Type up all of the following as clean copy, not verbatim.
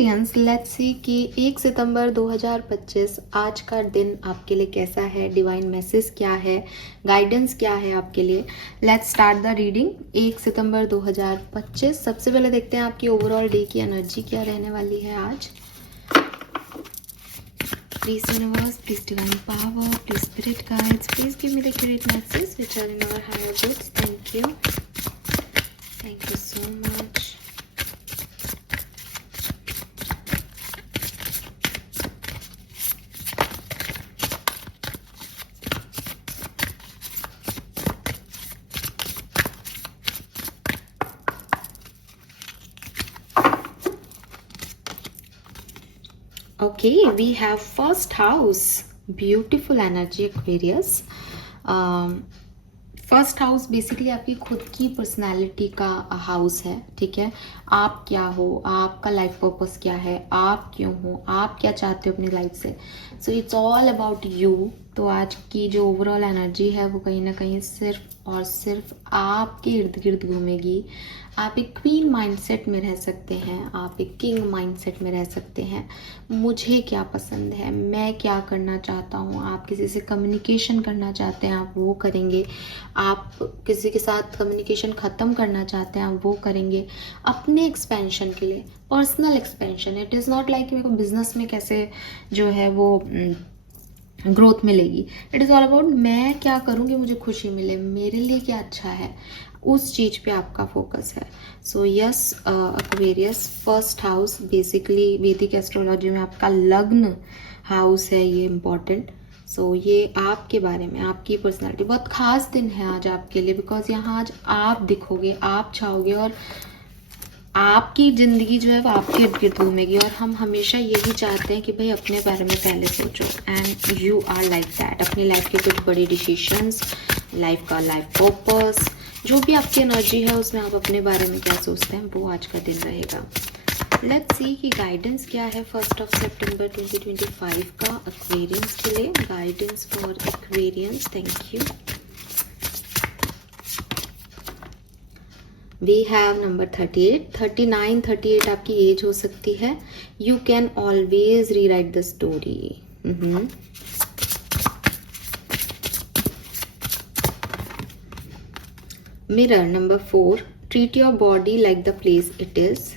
Aquarians, let's see कि 1 सितंबर 2025 आज का दिन आपके लिए कैसा है, डिवाइन मैसेज क्या है, गाइडेंस क्या है आपके लिए। Let's start the reading. 1 सितंबर 2025 सबसे पहले देखते हैं आपकी ओवरऑल डे की एनर्जी क्या रहने वाली है आज। Please universe, please divine power, please spirit guides, please give me the accurate message which are in our higher goods. Thank you so much. Okay, we have first house, beautiful energy Aquarius. First house basically आपकी खुद की personality का house है, ठीक है। आप क्या हो, आपका लाइफ पर्पस क्या है, आप क्यों हो, आप क्या चाहते हो अपनी लाइफ से। So it's all about you. तो आज की जो ओवरऑल एनर्जी है वो कहीं ना कहीं सिर्फ और सिर्फ आपके इर्द गिर्द घूमेगी। आप एक क्वीन माइंडसेट में रह सकते हैं, आप एक किंग माइंडसेट में रह सकते हैं। मुझे क्या पसंद है, मैं क्या करना चाहता हूँ, आप किसी से कम्युनिकेशन करना चाहते हैं आप वो करेंगे, आप किसी के साथ कम्युनिकेशन ख़त्म करना चाहते हैं आप वो करेंगे अपने एक्सपेंशन के लिए, personal expansion. It is not like मेरे को बिजनेस में कैसे जो है वो ग्रोथ मिलेगी। इट इज़ ऑल अबाउट मैं क्या करूँगी मुझे खुशी मिले, मेरे लिए क्या अच्छा है, उस चीज़ पे आपका फोकस है। So yes Aquarius, first house basically वैदिक एस्ट्रोलॉजी में आपका लग्न हाउस है, ये इम्पॉर्टेंट। सो ये आपके बारे में, आपकी पर्सनालिटी, बहुत खास दिन है आज आपके लिए, बिकॉज यहाँ आज आप दिखोगे, आप छाओगे और आपकी ज़िंदगी जो है वो आपके इर्द गिर्द घूमेगी। और हम हमेशा यही चाहते हैं कि भाई अपने बारे में पहले सोचो, and you are like that. अपनी लाइफ के कुछ बड़ी डिसीशंस, लाइफ का लाइफ पर्पस, जो भी आपकी एनर्जी है उसमें आप अपने बारे में क्या सोचते हैं, वो आज का दिन रहेगा। लेट्स सी कि गाइडेंस क्या है 1 सितंबर 2025 का एक्वेरियंस के लिए। Guidance for Aquarians, thank you. We have number 38, 39, 38 आपकी एज हो सकती है। You can always rewrite the story. Mirror number 4, treat your body like the place it is.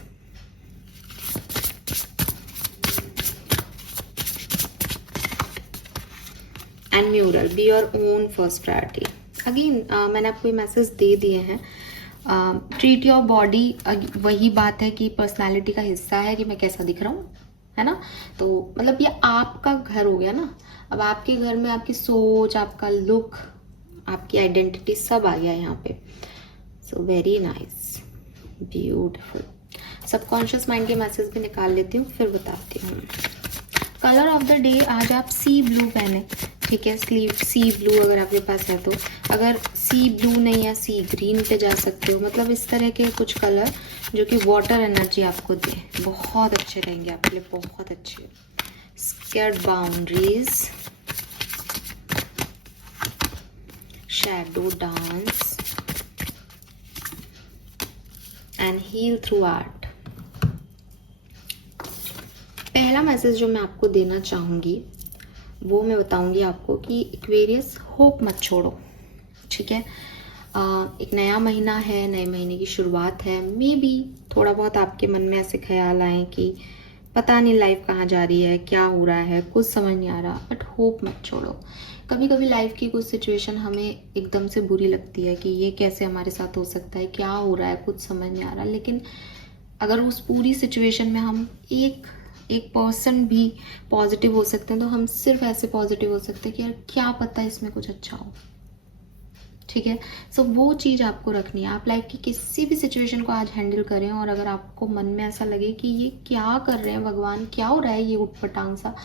And mural, be your own first priority. Again मैंने आपको ये message दे दिए हैं। Treat your body, वही बात है कि पर्सनालिटी का हिस्सा है कि मैं कैसा दिख रहा हूँ, है ना। तो मतलब ये आपका घर हो गया ना। अब आपके घर में आपकी सोच, आपका लुक, आपकी आइडेंटिटी सब आ गया यहाँ पे। So very nice, beautiful. Subconscious mind के मैसेज भी निकाल लेती हूँ, फिर बताती हूँ। कलर ऑफ द डे आज आप सी ब्लू पहने, ठीक है। सी ब्लू अगर आपके पास है तो, अगर सी ब्लू नहीं है सी ग्रीन पे जा सकते हो। मतलब इस तरह के कुछ कलर जो कि वाटर एनर्जी आपको दे, बहुत अच्छे रहेंगे आपके लिए, बहुत अच्छे। Scared boundaries, shadow dance and heal through art. पहला मैसेज जो मैं आपको देना चाहूँगी वो मैं बताऊंगी आपको कि एक्वेरियस, होप मत छोड़ो, ठीक है। एक नया महीना है, नए महीने की शुरुआत है। मे बी थोड़ा बहुत आपके मन में ऐसे ख्याल आए कि पता नहीं लाइफ कहाँ जा रही है, क्या हो रहा है, कुछ समझ नहीं आ रहा, बट होप मत छोड़ो। कभी कभी लाइफ की कुछ सिचुएशन हमें एकदम से बुरी लगती है कि ये कैसे हमारे साथ हो सकता है, क्या हो रहा है, कुछ समझ नहीं आ रहा। लेकिन अगर उस पूरी सिचुएशन में हम एक पर्सन भी पॉजिटिव हो सकते हैं, तो हम सिर्फ ऐसे पॉजिटिव हो सकते हैं कि यार क्या पता इसमें कुछ अच्छा हो, ठीक है। सो वो चीज़ आपको रखनी है। आप लाइफ की किसी भी सिचुएशन को आज हैंडल करें, और अगर आपको मन में ऐसा लगे कि ये क्या कर रहे हैं भगवान, क्या हो रहा है ये उटपटांग सा,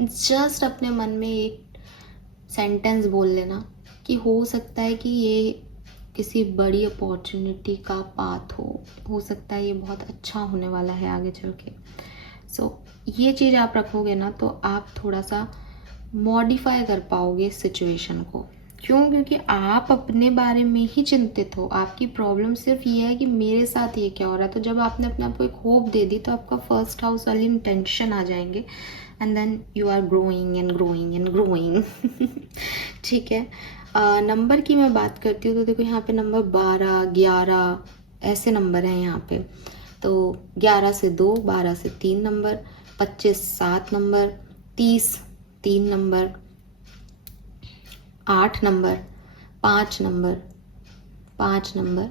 जस्ट अपने मन में एक सेंटेंस बोल लेना कि हो सकता है कि ये किसी बड़ी अपॉर्चुनिटी का पाथ हो सकता है ये बहुत अच्छा होने वाला है आगे चल के। सो ये चीज़ आप रखोगे ना तो आप थोड़ा सा मॉडिफाई कर पाओगे सिचुएशन को, क्यों? क्योंकि आप अपने बारे में ही चिंतित हो। आपकी प्रॉब्लम सिर्फ ये है कि मेरे साथ ये क्या हो रहा है। तो जब आपने अपने आप को एक होप दे दी तो आपका फर्स्ट हाउस वाली इंटेंशन आ जाएंगे and then you are growing and growing and growing. ठीक है। नंबर की मैं बात करती हूँ तो देखो यहाँ पे नंबर 12, 11 ऐसे नंबर हैं यहाँ पे। तो 11 से 2, 12 से 3 number, 25 7 number, 30 3 number, 8 number, 5 number, 5 number,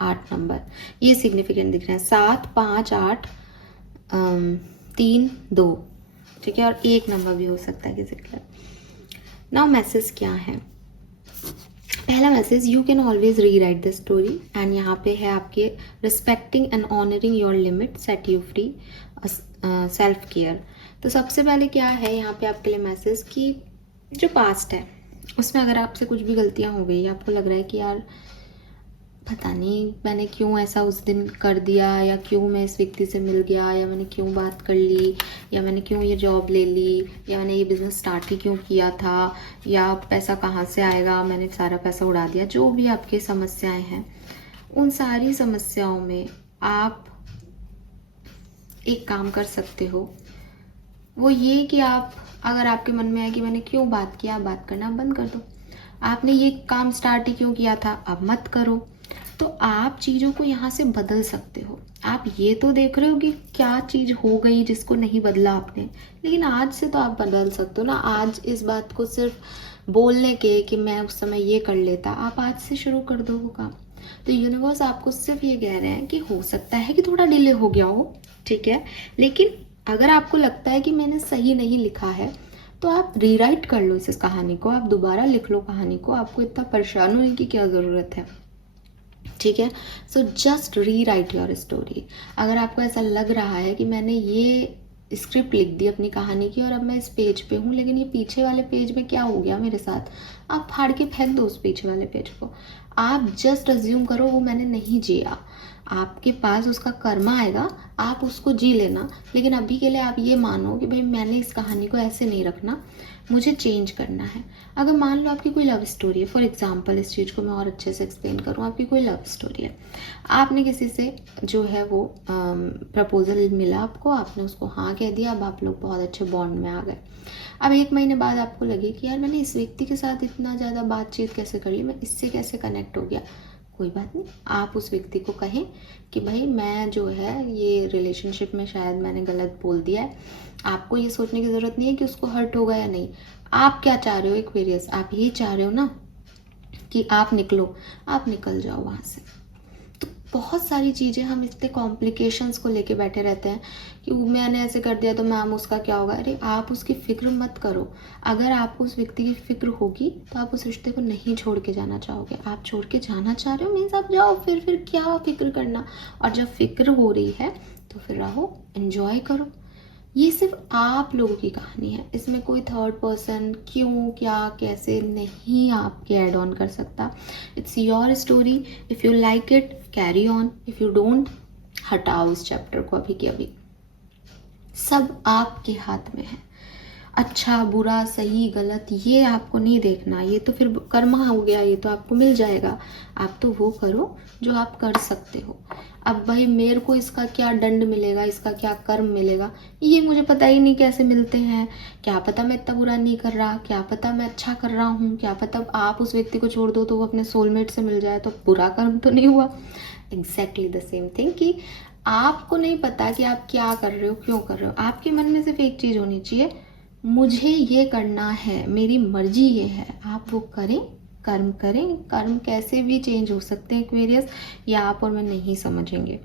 8 number, ये सिग्निफिकेंट दिख रहे हैं। 7 5 8 3 2, ठीक है। और 1 नंबर भी हो सकता है किसी के लिए। नाउ मैसेज क्या है? पहला मैसेज, यू कैन ऑलवेज री राइट द स्टोरी, एंड यहाँ पे है आपके respecting and honouring your limit set you free, self care. तो सबसे पहले क्या है यहाँ पे आपके लिए मैसेज कि जो पास्ट है उसमें अगर आपसे कुछ भी गलतियाँ हो गई, आपको लग रहा है कि यार पता नहीं मैंने क्यों ऐसा उस दिन कर दिया, या क्यों मैं इस व्यक्ति से मिल गया, या मैंने क्यों बात कर ली, या मैंने क्यों ये जॉब ले ली, या मैंने ये बिज़नेस स्टार्ट ही क्यों किया था, या पैसा कहाँ से आएगा, मैंने सारा पैसा उड़ा दिया। जो भी आपकी समस्याएं हैं, उन सारी समस्याओं में आप एक काम कर सकते हो, वो ये कि आप अगर आपके मन में है कि मैंने क्यों बात किया, बात करना बंद कर दो। आपने ये काम स्टार्ट ही क्यों किया था, अब मत करो। तो आप चीज़ों को यहाँ से बदल सकते हो। आप ये तो देख रहे हो कि क्या चीज़ हो गई जिसको नहीं बदला आपने, लेकिन आज से तो आप बदल सकते हो ना। आज इस बात को सिर्फ बोलने के कि मैं उस समय ये कर लेता, आप आज से शुरू कर दो वो काम। तो यूनिवर्स आपको सिर्फ ये कह रहे हैं कि हो सकता है कि थोड़ा डिले हो गया हो, ठीक है, लेकिन अगर आपको लगता है कि मैंने सही नहीं लिखा है तो आप रीराइट कर लो इस कहानी को, आप दोबारा लिख लो कहानी को। आपको इतना परेशान होने की क्या ज़रूरत है, ठीक है। सो जस्ट री राइट योर स्टोरी। अगर आपको ऐसा लग रहा है कि मैंने ये स्क्रिप्ट लिख दी अपनी कहानी की और अब मैं इस पेज पे हूँ, लेकिन ये पीछे वाले पेज में क्या हो गया मेरे साथ, आप फाड़ के फेंक दो उस पीछे वाले पेज को। आप जस्ट अज्यूम करो वो मैंने नहीं जिया। आपके पास उसका कर्मा आएगा, आप उसको जी लेना, लेकिन अभी के लिए आप ये मानो कि भाई मैंने इस कहानी को ऐसे नहीं रखना, मुझे चेंज करना है। अगर मान लो आपकी कोई लव स्टोरी है, फॉर एग्जांपल इस चीज़ को मैं और अच्छे से एक्सप्लेन करूँ, आपकी कोई लव स्टोरी है, आपने किसी से जो है वो प्रपोजल मिला आपको, आपने उसको हाँ कह दिया, अब आप लोग बहुत अच्छे बॉन्ड में आ गए। अब 1 महीने बाद आपको लगे कि यार मैंने इस व्यक्ति के साथ इतना ज़्यादा बातचीत कैसे कर ली, मैं इससे कैसे कनेक्ट हो गया। कोई बात नहीं, आप उस व्यक्ति को कहें कि भाई मैं जो है ये रिलेशनशिप में शायद मैंने गलत बोल दिया है। आपको ये सोचने की ज़रूरत नहीं है कि उसको हर्ट होगा या नहीं। आप क्या चाह रहे हो, एक्वेरियस, आप ये चाह रहे हो ना कि आप निकलो, आप निकल जाओ वहाँ से। तो बहुत सारी चीज़ें हम इतने कॉम्प्लिकेशंस को लेके बैठे रहते हैं कि मैंने ऐसे कर दिया तो मैम उसका क्या होगा। अरे आप उसकी फिक्र मत करो। अगर आपको उस व्यक्ति की फिक्र होगी तो आप उस रिश्ते को नहीं छोड़ के जाना चाहोगे। आप छोड़ के जाना चाह रहे हो मीन्स आप जाओ, फिर क्या फिक्र करना। और जब फिक्र हो रही है तो फिर रहो, एंजॉय करो। ये सिर्फ आप लोगों की कहानी है, इसमें कोई थर्ड पर्सन क्यों क्या कैसे नहीं आपके ऐड ऑन कर सकता। It's your story. If you like it carry on, if you don't हटाओ इस चैप्टर को अभी के अभी। सब आपके हाथ में है। अच्छा बुरा सही गलत ये आपको नहीं देखना, ये तो फिर कर्मा हो गया, ये तो आपको मिल जाएगा। आप तो वो करो जो आप कर सकते हो। अब भाई मेरे को इसका क्या दंड मिलेगा, इसका क्या कर्म मिलेगा, ये मुझे पता ही नहीं कैसे मिलते हैं। क्या पता मैं इतना बुरा नहीं कर रहा, क्या पता मैं अच्छा कर रहा हूँ, क्या पता आप उस व्यक्ति को छोड़ दो तो वो अपने सोलमेट से मिल जाए, तो बुरा कर्म तो नहीं हुआ। एग्जैक्टली द सेम थिंग कि आपको नहीं पता कि आप क्या कर रहे हो, क्यों कर रहे हो। आपके मन में सिर्फ एक चीज़ होनी चाहिए, मुझे ये करना है, मेरी मर्जी ये है। आप वो करें, कर्म करें। कर्म कैसे भी चेंज हो सकते हैं एक्वेरियस, या आप और मैं नहीं समझेंगे,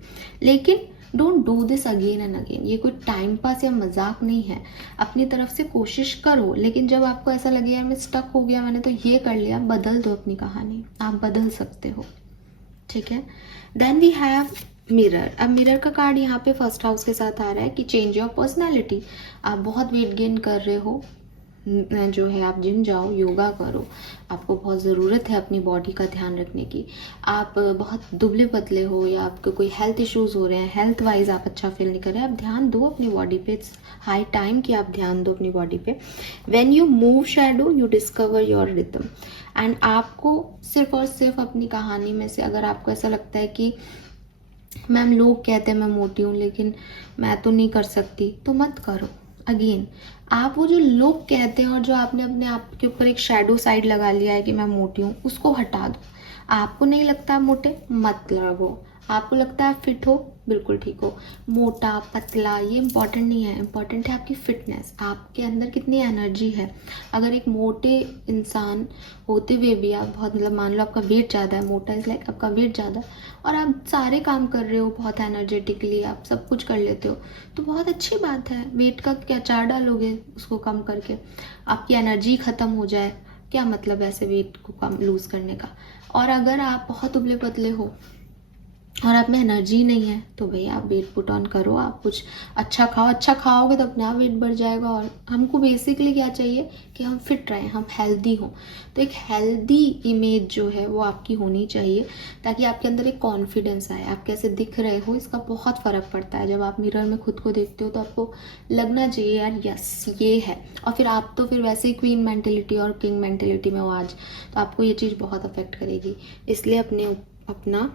लेकिन don't do this again and again. ये कोई टाइम पास या मजाक नहीं है। अपनी तरफ से कोशिश करो, लेकिन जब आपको ऐसा लगे यार मैं स्टक हो गया, मैंने तो ये कर लिया, बदल दो अपनी कहानी। आप बदल सकते हो, ठीक है। Then we have mirror. अब मिरर का कार्ड यहाँ पे फर्स्ट हाउस के साथ आ रहा है कि चेंज योर पर्सनैलिटी। आप बहुत वेट गेन कर रहे हो, जो है आप जिम जाओ, योगा करो, आपको बहुत ज़रूरत है अपनी बॉडी का ध्यान रखने की। आप बहुत दुबले पतले हो या आपको कोई हेल्थ इश्यूज़ हो रहे हैं, हेल्थ वाइज आप अच्छा फील नहीं कर रहे, आप ध्यान दो अपनी बॉडी पे। इट्स हाई टाइम कि आप ध्यान दो अपनी बॉडी पे। When you move shadow you discover your rhythm. And आपको सिर्फ और सिर्फ अपनी कहानी में से अगर आपको ऐसा लगता है कि मैम लोग कहते हैं मैं मोटी हूँ लेकिन मैं तो नहीं कर सकती, तो मत करो। अगेन आप वो जो लोग कहते हैं और जो आपने अपने आप के ऊपर एक शैडो साइड लगा लिया है कि मैं मोटी हूँ, उसको हटा दो। आपको नहीं लगता आप मोटे, मत लगो। आपको लगता है आप फिट हो, बिल्कुल ठीक हो। मोटा पतला ये इंपॉर्टेंट नहीं है, इंपॉर्टेंट है आपकी फिटनेस, आपके अंदर कितनी एनर्जी है। अगर एक मोटे इंसान होते हुए भी आप बहुत मतलब मान लो आपका वेट ज़्यादा है, मोटा इज लाइक आपका वेट ज़्यादा और आप सारे काम कर रहे हो बहुत एनर्जेटिकली, आप सब कुछ कर लेते हो, तो बहुत अच्छी बात है। वेट का क्या चार डालोगे उसको कम करके, आपकी एनर्जी ख़त्म हो जाए, क्या मतलब ऐसे वेट को कम लूज़ करने का। और अगर आप बहुत उबले पतले हो और आप में एनर्जी नहीं है, तो भैया आप वेट पुट ऑन करो, आप कुछ अच्छा खाओ। अच्छा खाओगे तो अपने आप वेट बढ़ जाएगा। और हमको बेसिकली क्या चाहिए कि हम फिट रहें, हम हेल्दी हों। तो एक हेल्दी इमेज जो है वो आपकी होनी चाहिए, ताकि आपके अंदर एक कॉन्फिडेंस आए। आप कैसे दिख रहे हो इसका बहुत फ़र्क पड़ता है। जब आप मिरर में खुद को देखते हो तो आपको लगना चाहिए यार यस ये है। और फिर आप तो फिर वैसे ही क्वीन मेंटेलिटी और किंग मेंटेलिटी में हो आज, तो आपको ये चीज़ बहुत अफेक्ट करेगी। इसलिए अपना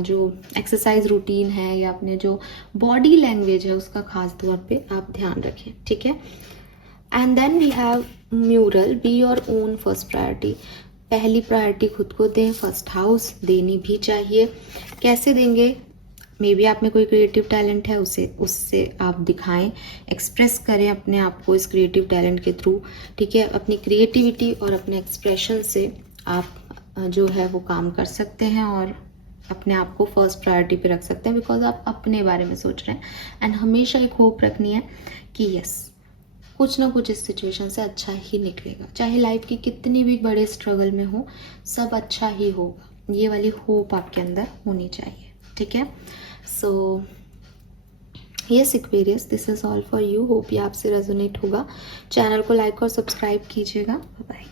जो एक्सरसाइज रूटीन है या अपने जो बॉडी लैंग्वेज है उसका खास तौर पे आप ध्यान रखें, ठीक है। And then we have mural, be your own first priority. पहली प्रायोरिटी खुद को दें, फर्स्ट हाउस देनी भी चाहिए। कैसे देंगे, मे बी आप में कोई क्रिएटिव टैलेंट है उससे आप दिखाएं, एक्सप्रेस करें अपने आप को इस क्रिएटिव टैलेंट के थ्रू, ठीक है। अपनी क्रिएटिविटी और अपने एक्सप्रेशन से आप जो है वो काम कर सकते हैं और अपने आप को फर्स्ट प्रायोरिटी पे रख सकते हैं, बिकॉज आप अपने बारे में सोच रहे हैं। एंड हमेशा एक होप रखनी है कि यस कुछ ना कुछ इस सिचुएशन से अच्छा ही निकलेगा, चाहे लाइफ की कितनी भी बड़े स्ट्रगल में हो, सब अच्छा ही होगा। ये वाली होप आपके अंदर होनी चाहिए, ठीक है। So yes Aquarius, this is all for you. Hope ये आपसे रेजोनेट होगा। चैनल को लाइक और सब्सक्राइब कीजिएगा। Bye bye.